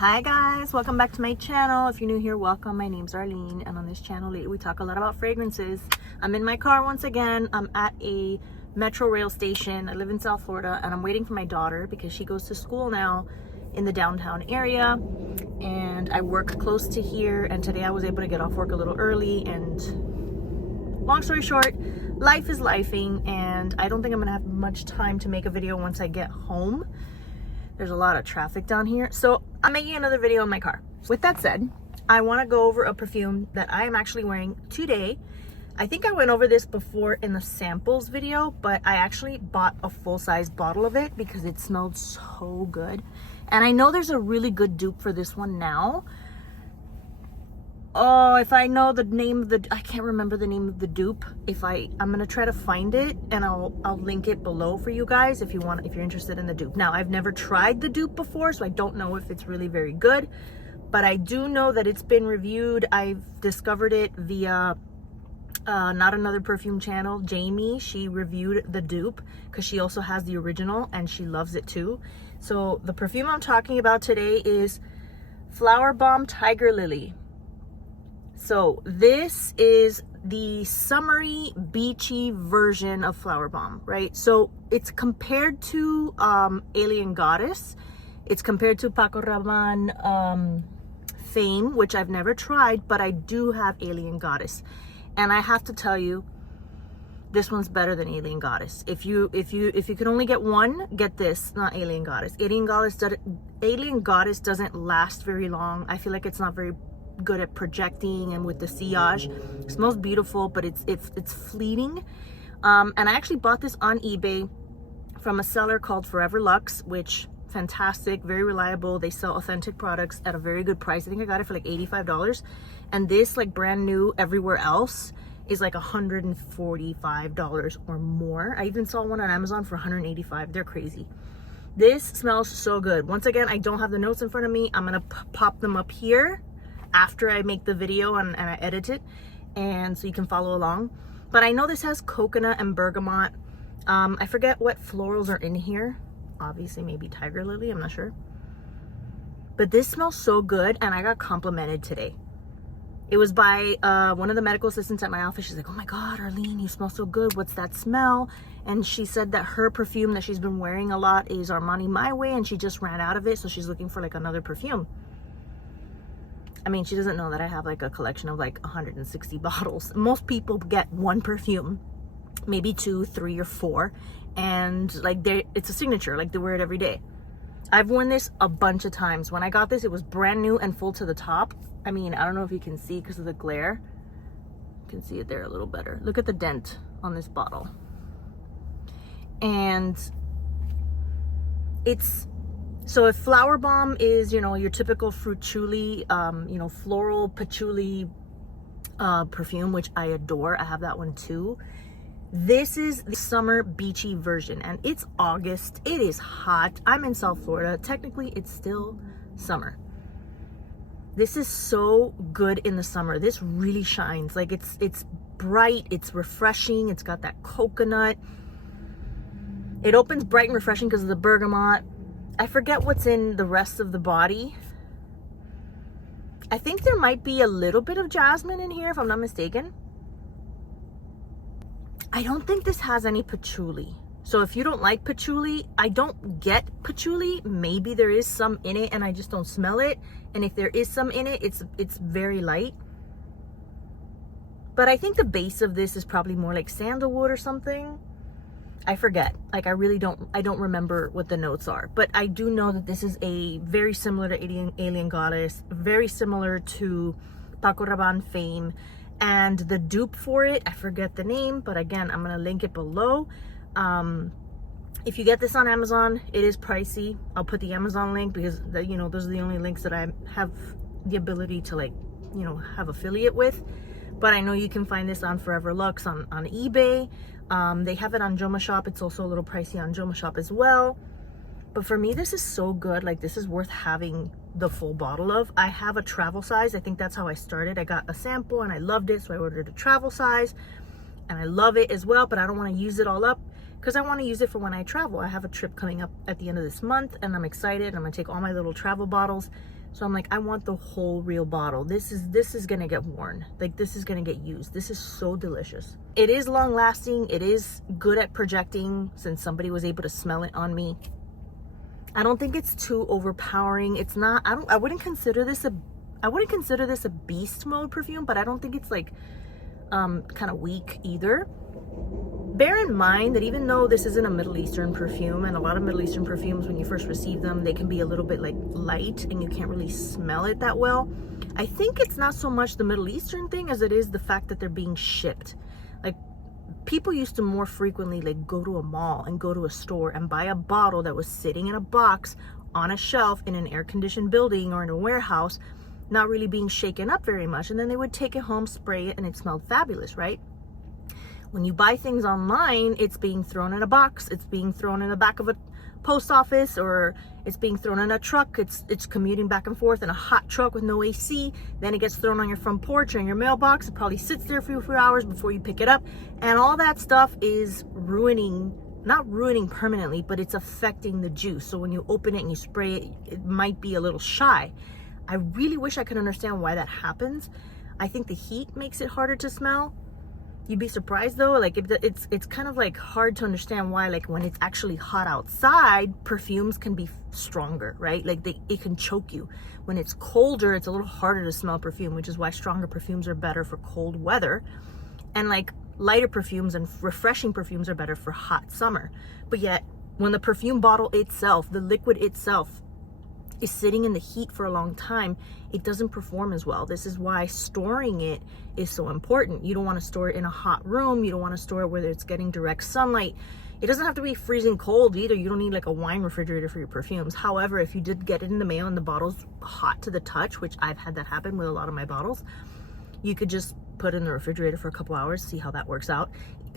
Hi guys, welcome back to my channel. If you're new here, welcome. My name's Arlene, and on this channel lately we talk a lot about fragrances. I'm in my car once again. I'm at a metro rail station. I live in South Florida and I'm waiting for my daughter because she goes to school now in the downtown area, and I work close to here, and today I was able to get off work a little early. And long story short, life is lifing, and I don't think I'm gonna have much time to make a video once I get home. There's a lot of traffic down here, so I'm making another video in my car. With that said, I want to go over a perfume that I am actually wearing today. I think I went over this before in the samples video, but I actually bought a full-size bottle of it because it smelled so good. And I know there's a really good dupe for this one now. Oh, if I know the name of the, I can't remember the name of the dupe. I'm gonna try to find it, and I'll link it below for you guys if you're interested in the dupe. Now, I've never tried the dupe before, so I don't know if it's really very good, but I do know that it's been reviewed. I've discovered it via Not Another Perfume channel. Jamie, she reviewed the dupe because she also has the original and she loves it too. So the perfume I'm talking about today is Flowerbomb Tiger Lily. So this is the summery, beachy version of Flowerbomb, right? So it's compared to Alien Goddess. It's compared to Paco Rabanne Fame, which I've never tried, but I do have Alien Goddess. And I have to tell you, this one's better than Alien Goddess. If you can only get one, get this, not Alien Goddess. Alien Goddess doesn't last very long. I feel like it's not very good at projecting, and with the sillage, it smells beautiful, but it's fleeting. And I actually bought this on eBay from a seller called Forever Luxe, which fantastic, very reliable. They sell authentic products at a very good price. I think I got it for like $85, and this, like brand new everywhere else, is like $145 or more. I even saw one on Amazon for $185. They're crazy. This smells so good. Once again, I don't have the notes in front of me. I'm gonna pop them up here after I make the video and I edit it, and so you can follow along. But I know this has coconut and bergamot. I forget what florals are in here. Obviously maybe tiger lily, I'm not sure. But this smells so good, and I got complimented today. It was by one of the medical assistants at my office. She's like, oh my God, Arlene, you smell so good. What's that smell? And she said that her perfume that she's been wearing a lot is Armani My Way, and she just ran out of it, so she's looking for like another perfume. I mean, she doesn't know that I have like a collection of like 160 bottles. Most people get one perfume, maybe 2, 3, or 4. And like it's a signature, like they wear it every day. I've worn this a bunch of times. When I got this, it was brand new and full to the top. I mean, I don't know if you can see because of the glare. You can see it there a little better. Look at the dent on this bottle. And so if Flowerbomb is, you know, your typical fruit-chuli, you know, floral patchouli perfume, which I adore. I have that one too. This is the summer beachy version, and it's August. It is hot. I'm in South Florida. Technically, it's still summer. This is so good in the summer. This really shines. Like it's bright. It's refreshing. It's got that coconut. It opens bright and refreshing because of the bergamot. I forget what's in the rest of the body. I think there might be a little bit of jasmine in here, if I'm not mistaken. I don't think this has any patchouli. So if you don't like patchouli, I don't get patchouli. Maybe there is some in it and I just don't smell it. And if there is some in it, it's very light. But I think the base of this is probably more like sandalwood or something. I forget. Like I don't remember what the notes are, but I do know that this is very similar to Alien Goddess, very similar to Paco Rabanne Fame, and the dupe for it, I forget the name, but again, I'm gonna link it below. If you get this on Amazon, it is pricey. I'll put the Amazon link because you know, those are the only links that I have the ability to, like, you know, have affiliate with. But I know you can find this on Forever Luxe on eBay. They have it on Joma Shop. It's also a little pricey on Joma Shop as well. But for me, this is so good. Like, this is worth having the full bottle of. I have a travel size. I think that's how I started. I got a sample and I loved it, so I ordered a travel size. And I love it as well, but I don't want to use it all up because I want to use it for when I travel. I have a trip coming up at the end of this month and I'm excited. I'm gonna take all my little travel bottles. So I'm like, I want the whole real bottle. This is gonna get worn. Like, this is gonna get used. This is so delicious. It is long lasting. It is good at projecting, since somebody was able to smell it on me. I don't think it's too overpowering. It's not, I wouldn't consider this a beast mode perfume, but I don't think it's like kind of weak either. Bear in mind that even though this isn't a Middle Eastern perfume, and a lot of Middle Eastern perfumes, when you first receive them, they can be a little bit like light and you can't really smell it that well. I think it's not so much the Middle Eastern thing as it is the fact that they're being shipped. Like, people used to more frequently like go to a mall and go to a store and buy a bottle that was sitting in a box on a shelf in an air-conditioned building or in a warehouse, not really being shaken up very much, and then they would take it home, spray it, and it smelled fabulous, right? When you buy things online, it's being thrown in a box, it's being thrown in the back of a post office, or it's being thrown in a truck, it's commuting back and forth in a hot truck with no AC, then it gets thrown on your front porch or in your mailbox. It probably sits there for a few hours before you pick it up, and all that stuff is not ruining permanently, but it's affecting the juice. So when you open it and you spray it, it might be a little shy. I really wish I could understand why that happens. I think the heat makes it harder to smell. You'd be surprised though, like it's kind of like hard to understand why, like when it's actually hot outside, perfumes can be stronger, right? Like it can choke you. When it's colder, it's a little harder to smell perfume, which is why stronger perfumes are better for cold weather. And like lighter perfumes and refreshing perfumes are better for hot summer. But yet when the perfume bottle itself, the liquid itself, is sitting in the heat for a long time, it doesn't perform as well. This is why storing it is so important. You don't want to store it in a hot room. You don't want to store it where it's getting direct sunlight. It doesn't have to be freezing cold either. You don't need like a wine refrigerator for your perfumes. However, if you did get it in the mail and the bottle's hot to the touch, which I've had that happen with a lot of my bottles, you could just put it in the refrigerator for a couple hours, see how that works out.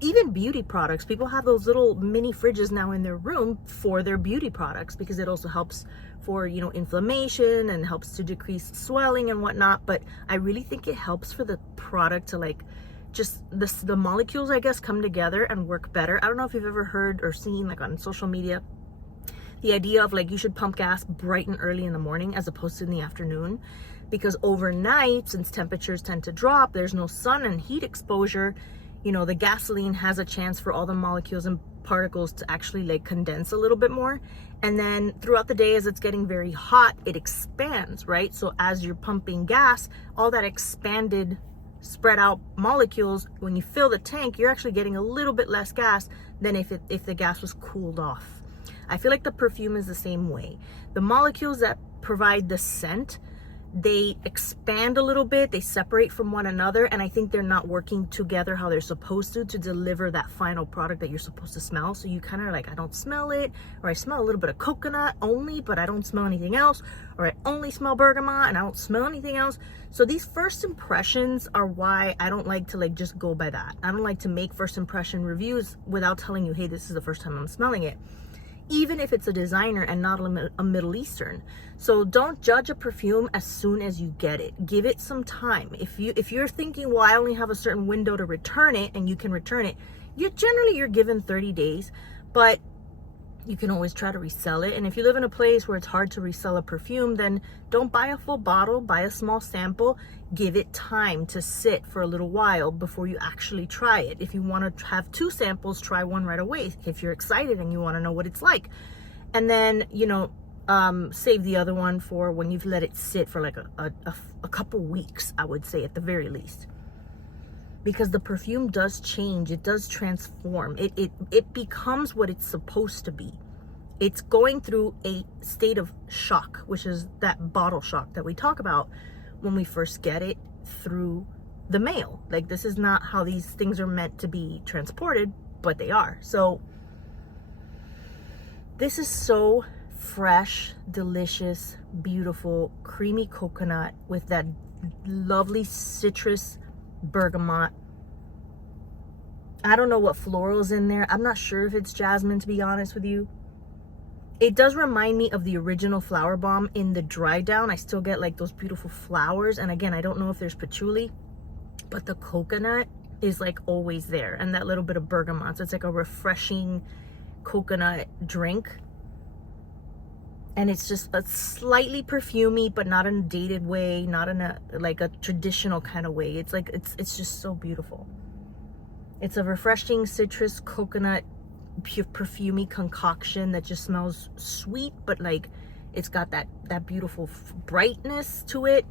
Even beauty products, people have those little mini fridges now in their room for their beauty products, because it also helps for, you know, inflammation and helps to decrease swelling and whatnot. But I really think it helps for the product to like just the molecules, I guess, come together and work better. I don't know if you've ever heard or seen like on social media the idea of like you should pump gas bright and early in the morning as opposed to in the afternoon, because overnight, since temperatures tend to drop, there's no sun and heat exposure, you know, the gasoline has a chance for all the molecules and particles to actually like condense a little bit more. And then throughout the day, as it's getting very hot, it expands, right? So as you're pumping gas, all that expanded, spread out molecules, when you fill the tank, you're actually getting a little bit less gas than if the gas was cooled off. I feel like the perfume is the same way. The molecules that provide the scent, they expand a little bit, they separate from one another, and I think they're not working together how they're supposed to deliver that final product that you're supposed to smell. So you kind of like, I don't smell it, or I smell a little bit of coconut only, but I don't smell anything else, or I only smell bergamot and I don't smell anything else. So these first impressions are why I don't like to like just go by that. I don't like to make first impression reviews without telling you, hey, this is the first time I'm smelling it, even if it's a designer and not a Middle Eastern. So don't judge a perfume as soon as you get it. Give it some time. If you're thinking, well, I only have a certain window to return it, and you can return it, you're given 30 days, but you can always try to resell it. And if you live in a place where it's hard to resell a perfume, then don't buy a full bottle, buy a small sample, give it time to sit for a little while before you actually try it. If you want to have 2 samples, try one right away if you're excited and you want to know what it's like. And then, you know, save the other one for when you've let it sit for like a couple weeks, I would say, at the very least. Because the perfume does change, it does transform, it becomes what it's supposed to be. It's going through a state of shock, which is that bottle shock that we talk about when we first get it through the mail. Like, this is not how these things are meant to be transported, but they are. So this is so fresh, delicious, beautiful, creamy coconut with that lovely citrus bergamot. I don't know what florals in there. I'm not sure if it's jasmine, to be honest with you. It does remind me of the original Flowerbomb in the dry down. I still get like those beautiful flowers. And again, I don't know if there's patchouli, but the coconut, is like always there, and that little bit of bergamot. So it's like a refreshing coconut drink, and it's just a slightly perfumey, but not in a dated way, not in a like a traditional kind of way. It's like it's just so beautiful. It's a refreshing citrus coconut perfumey concoction that just smells sweet, but like it's got that beautiful brightness to it,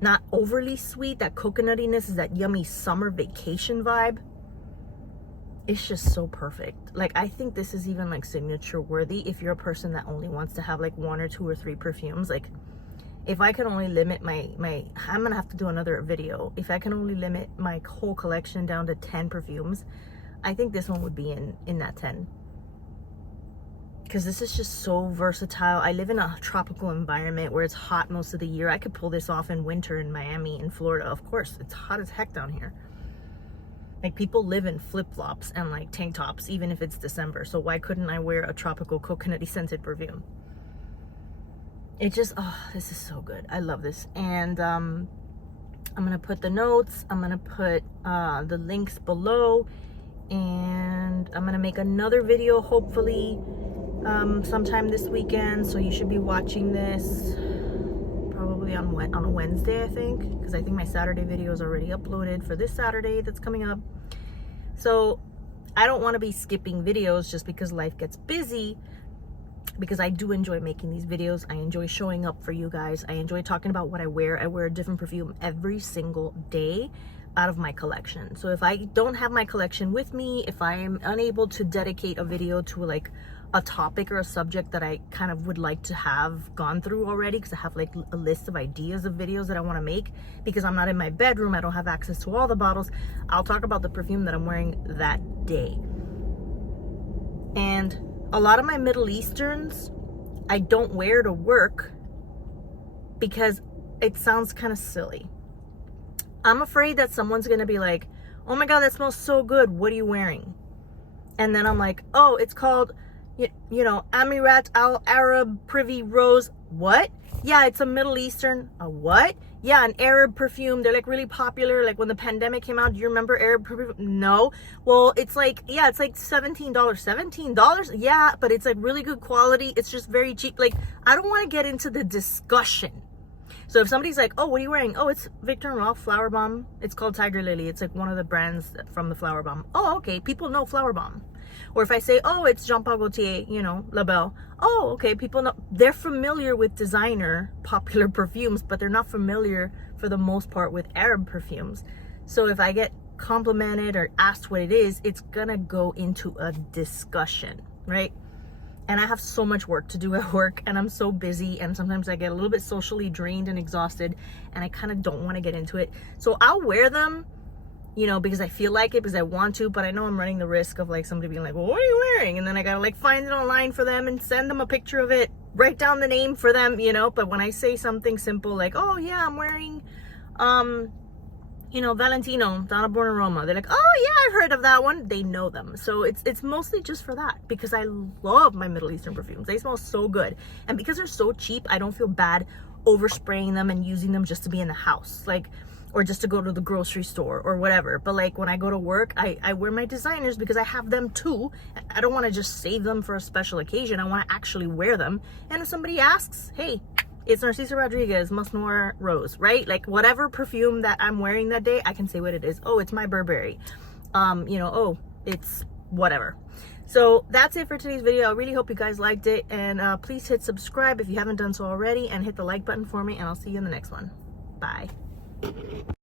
not overly sweet. That coconutiness is that yummy summer vacation vibe. It's just so perfect. Like, I think this is even like signature worthy if you're a person that only wants to have like 1 or 2 or 3 perfumes. Like, if I can only limit my I'm gonna have to do another video. If I can only limit my whole collection down to 10 perfumes, I think this one would be in that 10. Because this is just so versatile. I live in a tropical environment where it's hot most of the year. I could pull this off in winter in Miami, in Florida. Of course, it's hot as heck down here. Like, people live in flip-flops and like tank tops even if it's December. So why couldn't I wear a tropical coconutty scented perfume? It just, oh, this is so good. I love this. And I'm gonna put the notes, I'm gonna put the links below, and I'm gonna make another video hopefully sometime this weekend. So you should be watching this probably on a Wednesday, I think, because I think my Saturday video is already uploaded for this Saturday that's coming up. So I don't want to be skipping videos just because life gets busy, because I do enjoy making these videos. I enjoy showing up for you guys. I enjoy talking about what I wear. I wear a different perfume every single day out of my collection. So if I don't have my collection with me, if I am unable to dedicate a video to like a topic or a subject that I kind of would like to have gone through already, because I have like a list of ideas of videos that I want to make, because I'm not in my bedroom, I don't have access to all the bottles, I'll talk about the perfume that I'm wearing that day. And a lot of my Middle Easterns I don't wear to work because it sounds kind of silly. I'm afraid that someone's gonna be like, oh my god, that smells so good, what are you wearing? And then I'm like, oh, it's called, you know, Amirat Al Arab Privy Rose. What? Yeah, it's a Middle Eastern. A what? Yeah, an Arab perfume. They're like really popular. Like when the pandemic came out, do you remember Arab perfume? No. Well, it's like, yeah, it's like $17. $17? Yeah, but it's like really good quality. It's just very cheap. Like, I don't want to get into the discussion. So if somebody's like, oh, what are you wearing? Oh, it's Victor & Rolf Flowerbomb. It's called Tiger Lily. It's like one of the brands from the Flowerbomb. Oh, okay. People know Flowerbomb. Or if I say, oh, it's Jean Paul Gaultier, you know, La Belle. Oh, okay. People know. They're familiar with designer popular perfumes, but they're not familiar for the most part with Arab perfumes. So if I get complimented or asked what it is, it's gonna go into a discussion, right? And I have so much work to do at work, and I'm so busy, and sometimes I get a little bit socially drained and exhausted, and I kind of don't want to get into it. So I'll wear them, you know, because I feel like it, because I want to, but I know I'm running the risk of like somebody being like, well, what are you wearing? And then I gotta like find it online for them and send them a picture of it, write down the name for them, you know. But when I say something simple like, oh yeah, I'm wearing you know, Valentino, Donna Born Aroma, they're like, oh yeah, I've heard of that one. They know them. So it's mostly just for that, because I love my Middle Eastern perfumes. They smell so good, and because they're so cheap, I don't feel bad overspraying them and using them just to be in the house, like, or just to go to the grocery store or whatever. But like when I go to work, I wear my designers because I have them too. I don't want to just save them for a special occasion. I want to actually wear them. And if somebody asks, hey, it's Narcisa Rodriguez Musk Noir Rose, right? Like whatever perfume that I'm wearing that day, I can say what it is. Oh, it's my Burberry. You know, oh, it's whatever. So that's it for today's video. I really hope you guys liked it. And please hit subscribe if you haven't done so already, and hit the like button for me, and I'll see you in the next one. Bye.